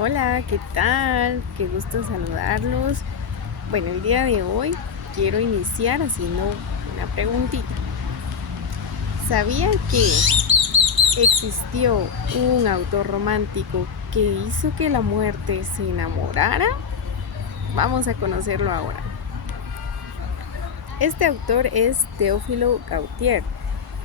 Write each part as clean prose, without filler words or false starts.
Hola, ¿qué tal? Qué gusto saludarlos. Bueno, el día de hoy quiero iniciar haciendo una preguntita. ¿Sabían que existió un autor romántico que hizo que la muerte se enamorara? Vamos a conocerlo ahora. Este autor es Teófilo Gautier,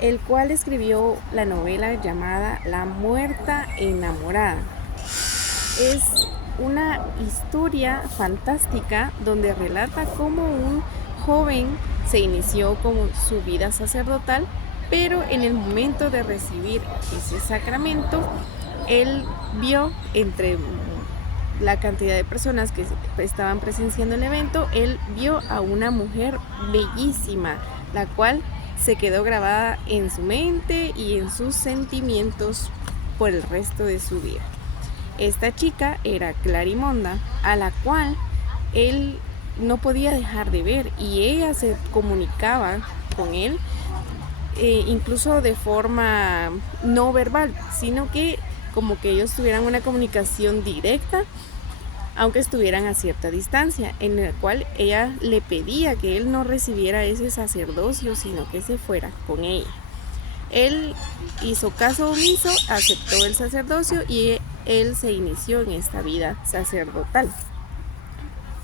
el cual escribió la novela llamada La muerta enamorada. Es una historia fantástica donde relata cómo un joven se inició con su vida sacerdotal, pero en el momento de recibir ese sacramento, él vio entre la cantidad de personas que estaban presenciando el evento, él vio a una mujer bellísima, la cual se quedó grabada en su mente y en sus sentimientos por el resto de su vida. Esta chica era Clarimonda, a la cual él no podía dejar de ver y ella se comunicaba con él, incluso de forma no verbal, sino que como que ellos tuvieran una comunicación directa, aunque estuvieran a cierta distancia, en la cual ella le pedía que él no recibiera ese sacerdocio, sino que se fuera con ella. Él hizo caso omiso, aceptó el sacerdocio y él se inició en esta vida sacerdotal.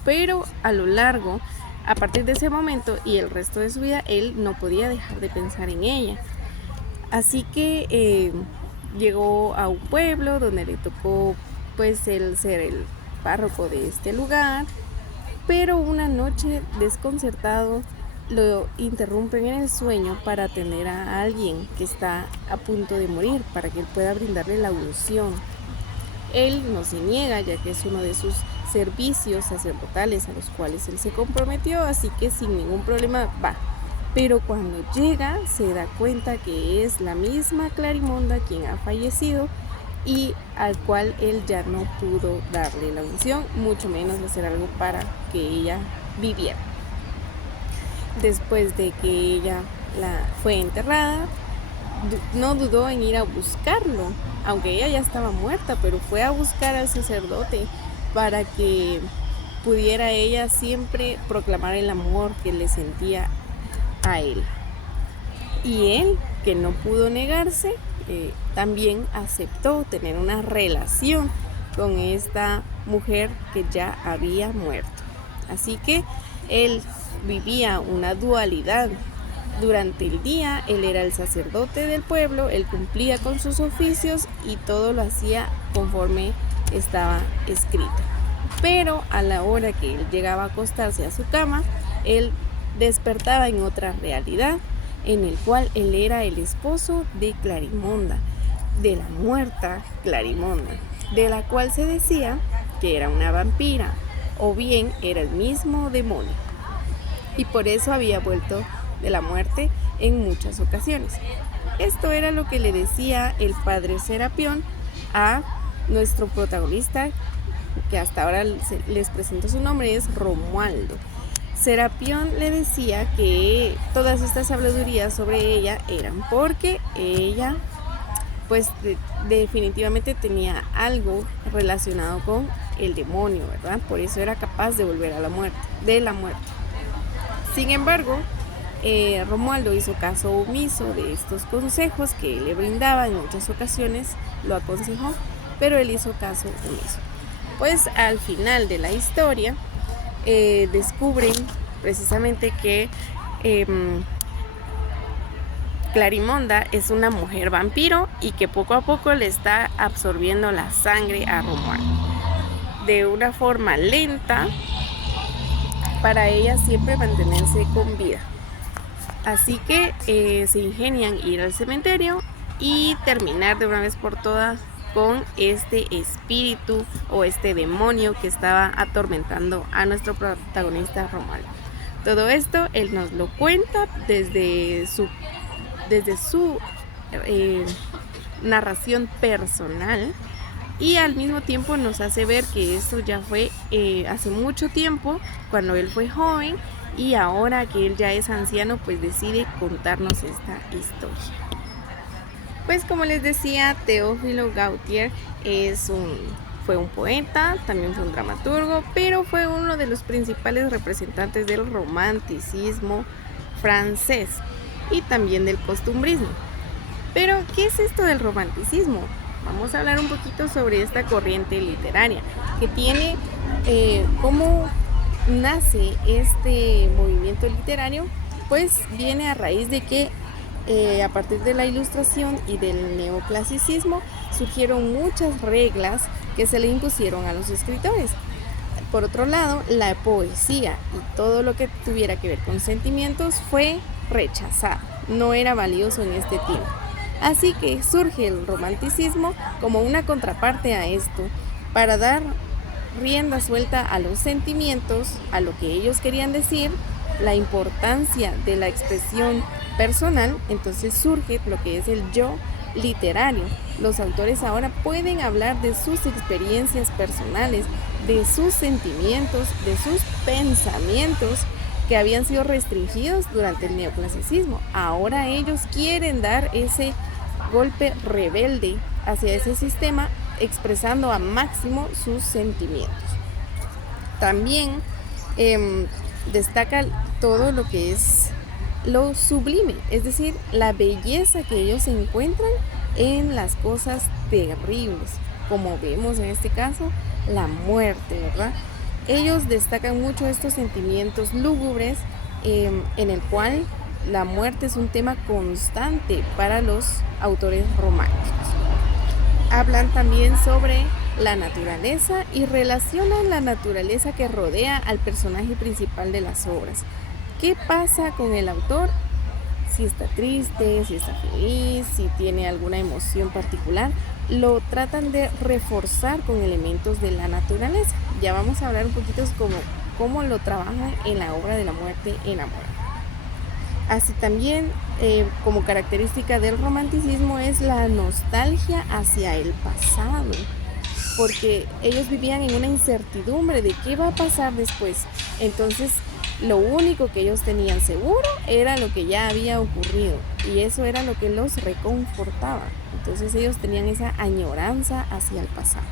Pero a lo largo, a partir de ese momento y el resto de su vida, él no podía dejar de pensar en ella. Así que llegó a un pueblo donde le tocó pues él ser el párroco de este lugar, pero una noche desconcertado lo interrumpen en el sueño para atender a alguien que está a punto de morir, para que él pueda brindarle la unción. Él no se niega, ya que es uno de sus servicios sacerdotales a los cuales él se comprometió, así que sin ningún problema va. Pero cuando llega se da cuenta que es la misma Clarimonda quien ha fallecido y al cual él ya no pudo darle la unción, mucho menos hacer algo para que ella viviera. Después de que ella fue enterrada, no dudó en ir a buscarlo, aunque ella ya estaba muerta, pero fue a buscar al sacerdote para que pudiera ella siempre proclamar el amor que le sentía a él. Y él, que no pudo negarse, también aceptó tener una relación con esta mujer que ya había muerto. Así que él vivía una dualidad. Durante el día él era el sacerdote del pueblo, él cumplía con sus oficios y todo lo hacía conforme estaba escrito. Pero a la hora que él llegaba a acostarse a su cama, él despertaba en otra realidad, en el cual él era el esposo de Clarimonda, de la muerta Clarimonda, de la cual se decía que era una vampira o bien era el mismo demonio, y por eso había vuelto de la muerte en muchas ocasiones. Esto era lo que le decía el padre Serapión a nuestro protagonista, que hasta ahora les presento su nombre, es Romualdo. Serapión le decía que todas estas habladurías sobre ella eran porque ella pues definitivamente tenía algo relacionado con el demonio, ¿verdad? Por eso era capaz de volver a la muerte, de la muerte. Sin embargo, Romualdo hizo caso omiso de estos consejos que le brindaba en muchas ocasiones, lo aconsejó, pero él hizo caso omiso. Pues al final de la historia descubren precisamente que Clarimonda es una mujer vampiro y que poco a poco le está absorbiendo la sangre a Romualdo de una forma lenta para ella siempre mantenerse con vida. Así que se ingenian ir al cementerio y terminar de una vez por todas con este espíritu o este demonio que estaba atormentando a nuestro protagonista Romualdo. Todo esto él nos lo cuenta desde su narración personal, y al mismo tiempo nos hace ver que esto ya fue hace mucho tiempo, cuando él fue joven, y ahora que él ya es anciano, pues decide contarnos esta historia. Pues como les decía, Teófilo Gautier es un Fue un poeta, también fue un dramaturgo, pero fue uno de los principales representantes del romanticismo francés y también del costumbrismo. Pero, ¿qué es esto del romanticismo? Vamos a hablar un poquito sobre esta corriente literaria que tiene cómo nace este movimiento literario. Pues viene a raíz de que a partir de la Ilustración y del neoclasicismo surgieron muchas reglas que se le impusieron a los escritores. Por otro lado, la poesía y todo lo que tuviera que ver con sentimientos fue rechazado, no era valioso en este tiempo. Así que surge el romanticismo como una contraparte a esto, para dar rienda suelta a los sentimientos, a lo que ellos querían decir, la importancia de la expresión personal. Entonces surge lo que es el yo literario. Los autores ahora pueden hablar de sus experiencias personales, de sus sentimientos, de sus pensamientos que habían sido restringidos durante el neoclasicismo. Ahora ellos quieren dar ese golpe rebelde hacia ese sistema, expresando a máximo sus sentimientos. También destaca todo lo que es lo sublime, es decir, la belleza que ellos encuentran en las cosas terribles, como vemos en este caso, la muerte, ¿verdad? Ellos destacan mucho estos sentimientos lúgubres, en el cual la muerte es un tema constante para los autores románticos. Hablan también sobre la naturaleza y relacionan la naturaleza que rodea al personaje principal de las obras. ¿Qué pasa con el autor? Si está triste, si está feliz, si tiene alguna emoción particular, lo tratan de reforzar con elementos de la naturaleza. Ya vamos a hablar un poquito cómo lo trabajan en la obra de La muerte enamorada. Así también, como característica del romanticismo, es la nostalgia hacia el pasado, porque ellos vivían en una incertidumbre de qué va a pasar después. Entonces, lo único que ellos tenían seguro era lo que ya había ocurrido, y eso era lo que los reconfortaba. Entonces ellos tenían esa añoranza hacia el pasado.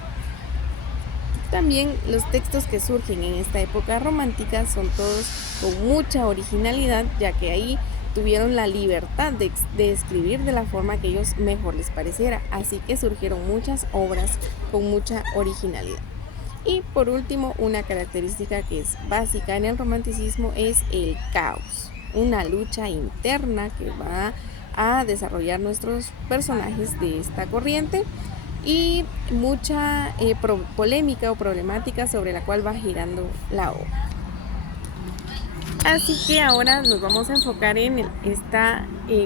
También los textos que surgen en esta época romántica son todos con mucha originalidad, ya que ahí tuvieron la libertad de escribir de la forma que ellos mejor les pareciera. Así que surgieron muchas obras con mucha originalidad. Y por último, una característica que es básica en el romanticismo es el caos, una lucha interna que va a desarrollar nuestros personajes de esta corriente, y mucha polémica o problemática sobre la cual va girando la obra. Así que ahora nos vamos a enfocar en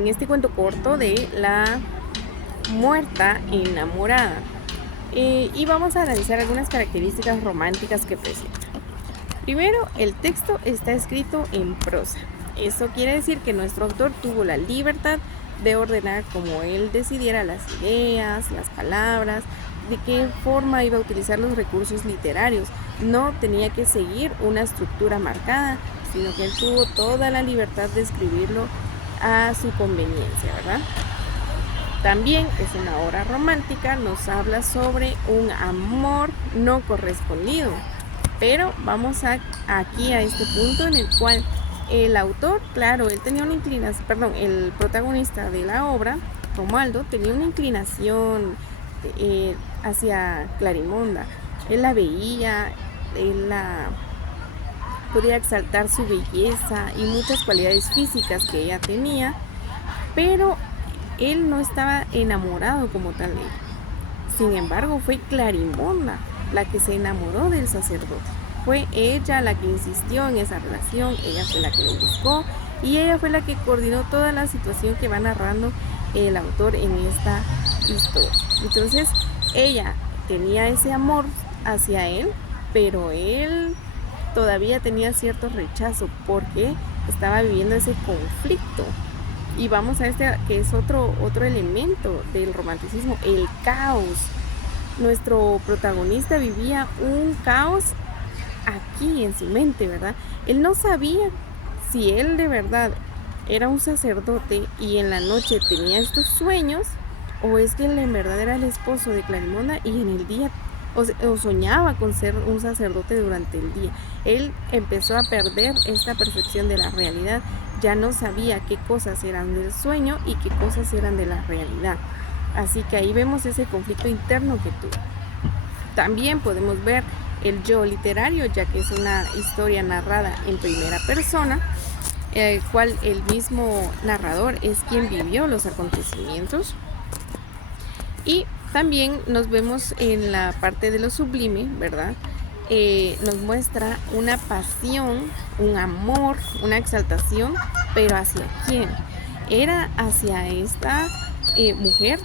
este cuento corto de La muerta enamorada. Y vamos a analizar algunas características románticas que presenta. Primero, el texto está escrito en prosa. Eso quiere decir que nuestro autor tuvo la libertad de ordenar como él decidiera las ideas, las palabras, de qué forma iba a utilizar los recursos literarios. No tenía que seguir una estructura marcada, sino que él tuvo toda la libertad de escribirlo a su conveniencia, ¿verdad? También es una obra romántica, nos habla sobre un amor no correspondido. Pero vamos aquí a este punto en el cual el autor, claro, él tenía una inclinación, el protagonista de la obra, Romualdo, tenía una inclinación hacia Clarimonda. Él la veía, podía exaltar su belleza y muchas cualidades físicas que ella tenía, pero él no estaba enamorado como tal de ella. Sin embargo, fue Clarimonda la que se enamoró del sacerdote. Fue ella la que insistió en esa relación, ella fue la que lo buscó, y ella fue la que coordinó toda la situación que va narrando el autor en esta historia. Entonces, ella tenía ese amor hacia él, pero él todavía tenía cierto rechazo porque estaba viviendo ese conflicto. Y vamos a que es otro elemento del romanticismo, el caos. Nuestro protagonista vivía un caos aquí en su mente, ¿verdad? Él no sabía si él de verdad era un sacerdote y en la noche tenía estos sueños, o es que él en verdad era el esposo de Clarimonda y en el día, o soñaba con ser un sacerdote durante el día. Él empezó a perder esta percepción de la realidad, ya no sabía qué cosas eran del sueño y qué cosas eran de la realidad. Así que ahí vemos ese conflicto interno que tuvo. También podemos ver el yo literario, ya que es una historia narrada en primera persona, el cual el mismo narrador es quien vivió los acontecimientos. Y también nos vemos en la parte de lo sublime, ¿verdad? Nos muestra una pasión, un amor, una exaltación, pero ¿hacia quién? Era hacia esta mujer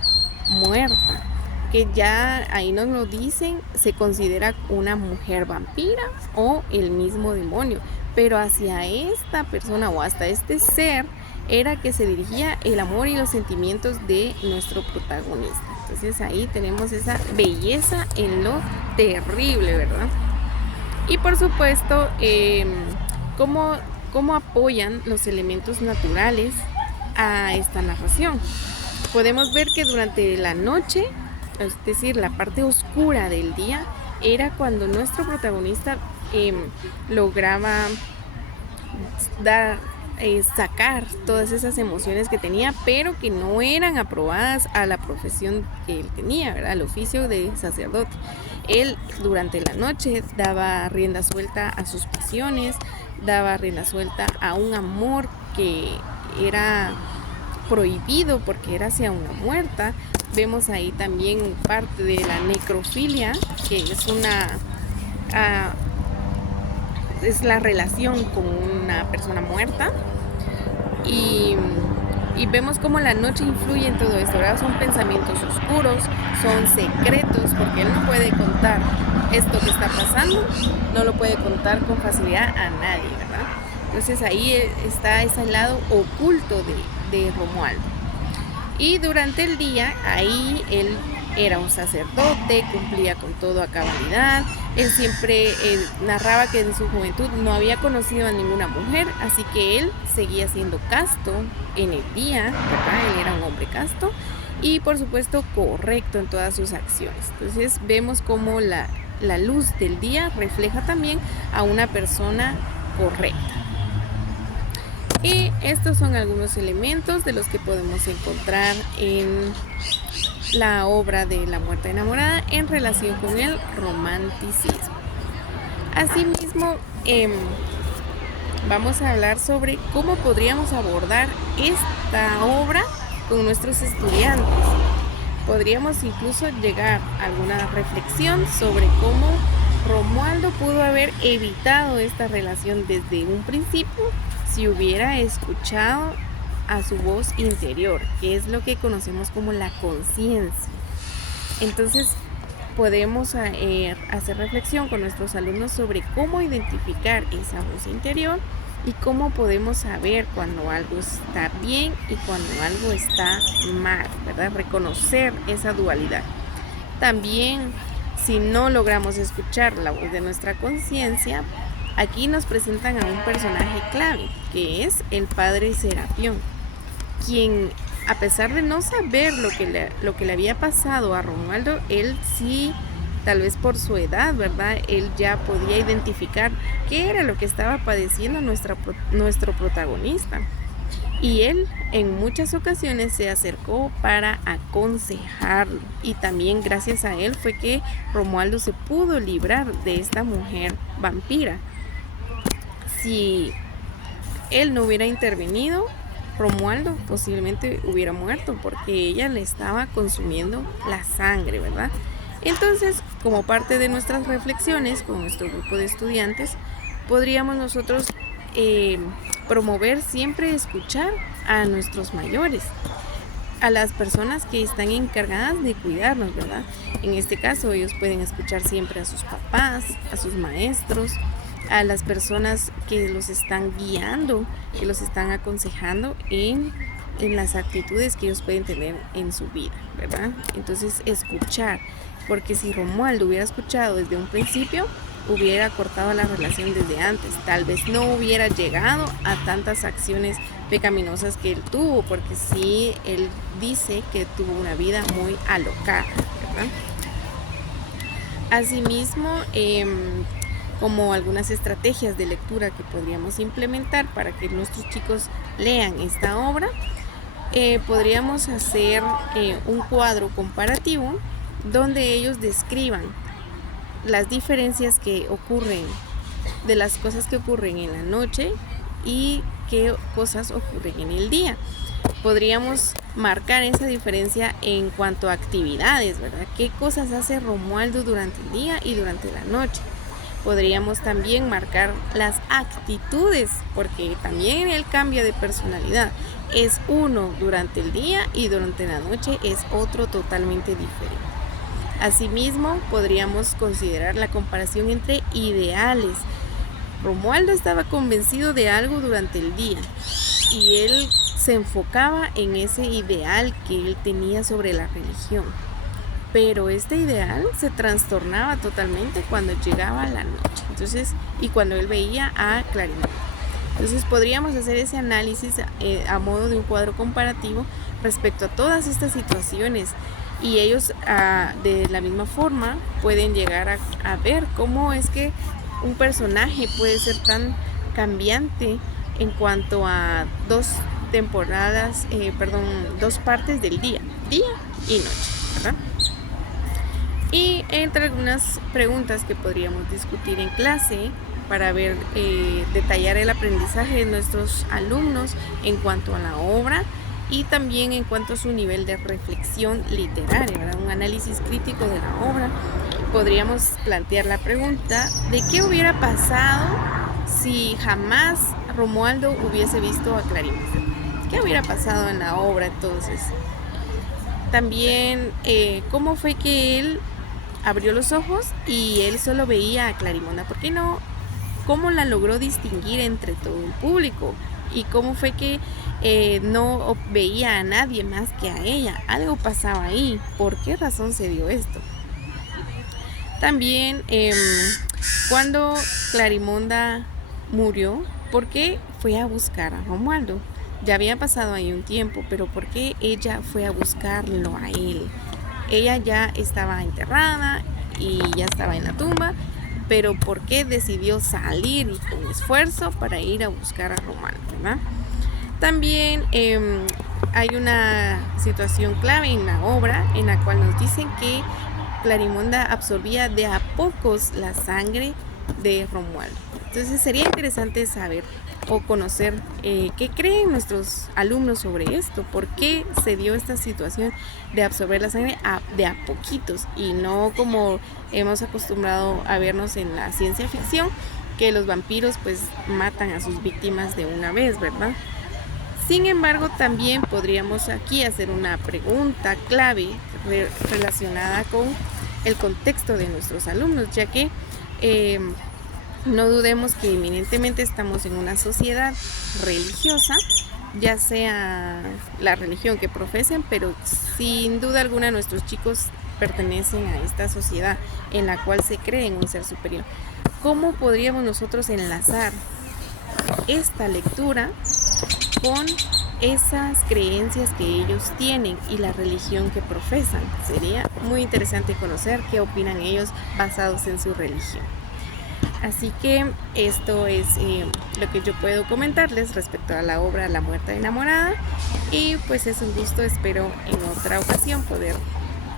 muerta, que ya ahí nos lo dicen, se considera una mujer vampira o el mismo demonio, pero hacia esta persona o hasta este ser era que se dirigía el amor y los sentimientos de nuestro protagonista. Entonces ahí tenemos esa belleza en lo terrible, ¿verdad? Y por supuesto, cómo apoyan los elementos naturales a esta narración. Podemos ver que durante la noche, es decir, la parte oscura del día, era cuando nuestro protagonista lograba sacar todas esas emociones que tenía, pero que no eran aprobadas a la profesión que él tenía, ¿verdad? Al oficio de sacerdote. Él durante la noche daba rienda suelta a sus pasiones, daba rienda suelta a un amor que era prohibido porque era hacia una muerta. Vemos ahí también parte de la necrofilia, que es la relación con una persona muerta, y vemos cómo la noche influye en todo esto, ¿verdad? Son pensamientos oscuros, son secretos, porque él no puede contar esto que está pasando, no lo puede contar con facilidad a nadie, ¿verdad? Entonces ahí está ese lado oculto de Romualdo. Y durante el día, ahí él era un sacerdote, cumplía con todo a cabalidad. Él siempre narraba que en su juventud no había conocido a ninguna mujer, así que él seguía siendo casto en el día, ¿verdad? Él era un hombre casto y por supuesto correcto en todas sus acciones. Entonces vemos cómo la luz del día refleja también a una persona correcta. Y estos son algunos elementos de los que podemos encontrar en la obra de La muerta enamorada en relación con el romanticismo. Asimismo, vamos a hablar sobre cómo podríamos abordar esta obra con nuestros estudiantes. Podríamos incluso llegar a alguna reflexión sobre cómo Romualdo pudo haber evitado esta relación desde un principio si hubiera escuchado a su voz interior, que es lo que conocemos como la conciencia. Entonces podemos hacer reflexión con nuestros alumnos sobre cómo identificar esa voz interior y cómo podemos saber cuando algo está bien y cuando algo está mal, ¿verdad? Reconocer esa dualidad. También, si no logramos escuchar la voz de nuestra conciencia, aquí nos presentan a un personaje clave, que es el padre Serapión, quien, a pesar de no saber lo que le había pasado a Romualdo, él sí, tal vez por su edad, ¿verdad? Él ya podía identificar qué era lo que estaba padeciendo nuestro protagonista. Y él en muchas ocasiones se acercó para aconsejarlo. Y también gracias a él fue que Romualdo se pudo librar de esta mujer vampira. Si él no hubiera intervenido, Romualdo posiblemente hubiera muerto porque ella le estaba consumiendo la sangre, ¿verdad? Entonces, como parte de nuestras reflexiones con nuestro grupo de estudiantes, podríamos nosotros promover siempre escuchar a nuestros mayores, a las personas que están encargadas de cuidarnos, ¿verdad? En este caso, ellos pueden escuchar siempre a sus papás, a sus maestros, a las personas que los están guiando, que los están aconsejando en las actitudes que ellos pueden tener en su vida, ¿verdad? Entonces, escuchar, porque si Romualdo hubiera escuchado desde un principio, hubiera cortado la relación desde antes, tal vez no hubiera llegado a tantas acciones pecaminosas que él tuvo, porque sí, él dice que tuvo una vida muy alocada, ¿verdad? Asimismo, como algunas estrategias de lectura que podríamos implementar para que nuestros chicos lean esta obra, podríamos hacer un cuadro comparativo donde ellos describan las diferencias que ocurren de las cosas que ocurren en la noche y qué cosas ocurren en el día. Podríamos marcar esa diferencia en cuanto a actividades, ¿verdad? ¿Qué cosas hace Romualdo durante el día y durante la noche? Podríamos también marcar las actitudes, porque también el cambio de personalidad es uno durante el día y durante la noche es otro totalmente diferente. Asimismo, podríamos considerar la comparación entre ideales. Romualdo estaba convencido de algo durante el día y él se enfocaba en ese ideal que él tenía sobre la religión. Pero este ideal se trastornaba totalmente cuando llegaba la noche. Y cuando él veía a Clarimonda. Entonces podríamos hacer ese análisis a modo de un cuadro comparativo respecto a todas estas situaciones. Y ellos de la misma forma pueden llegar a ver cómo es que un personaje puede ser tan cambiante en cuanto a dos partes del día y noche, ¿verdad? Y entre algunas preguntas que podríamos discutir en clase para ver, detallar el aprendizaje de nuestros alumnos en cuanto a la obra y también en cuanto a su nivel de reflexión literaria, ¿verdad? Un análisis crítico de la obra. Podríamos plantear la pregunta de qué hubiera pasado si jamás Romualdo hubiese visto a Clarimonda. ¿Qué hubiera pasado en la obra entonces? También, ¿cómo fue que él abrió los ojos y él solo veía a Clarimonda? ¿Por qué no? ¿Cómo la logró distinguir entre todo el público? ¿Y cómo fue que no veía a nadie más que a ella? Algo pasaba ahí. ¿Por qué razón se dio esto? También, cuando Clarimonda murió, ¿por qué fue a buscar a Romualdo? Ya había pasado ahí un tiempo, pero ¿por qué ella fue a buscarlo a él? Ella ya estaba enterrada y ya estaba en la tumba, pero ¿por qué decidió salir y con esfuerzo para ir a buscar a Romualdo, ¿verdad? También hay una situación clave en la obra en la cual nos dicen que Clarimonda absorbía de a pocos la sangre de Romualdo. Entonces sería interesante saber o conocer qué creen nuestros alumnos sobre esto, por qué se dio esta situación de absorber la sangre de a poquitos y no como hemos acostumbrado a vernos en la ciencia ficción, que los vampiros pues matan a sus víctimas de una vez, ¿verdad? Sin embargo, también podríamos aquí hacer una pregunta clave relacionada con el contexto de nuestros alumnos, ya que no dudemos que eminentemente estamos en una sociedad religiosa, ya sea la religión que profesen, pero sin duda alguna nuestros chicos pertenecen a esta sociedad en la cual se cree en un ser superior. ¿Cómo podríamos nosotros enlazar esta lectura con esas creencias que ellos tienen y la religión que profesan? Sería muy interesante conocer qué opinan ellos basados en su religión. Así que esto es lo que yo puedo comentarles respecto a la obra La Muerta Enamorada, y pues es un gusto, espero en otra ocasión poder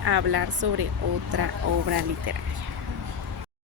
hablar sobre otra obra literaria.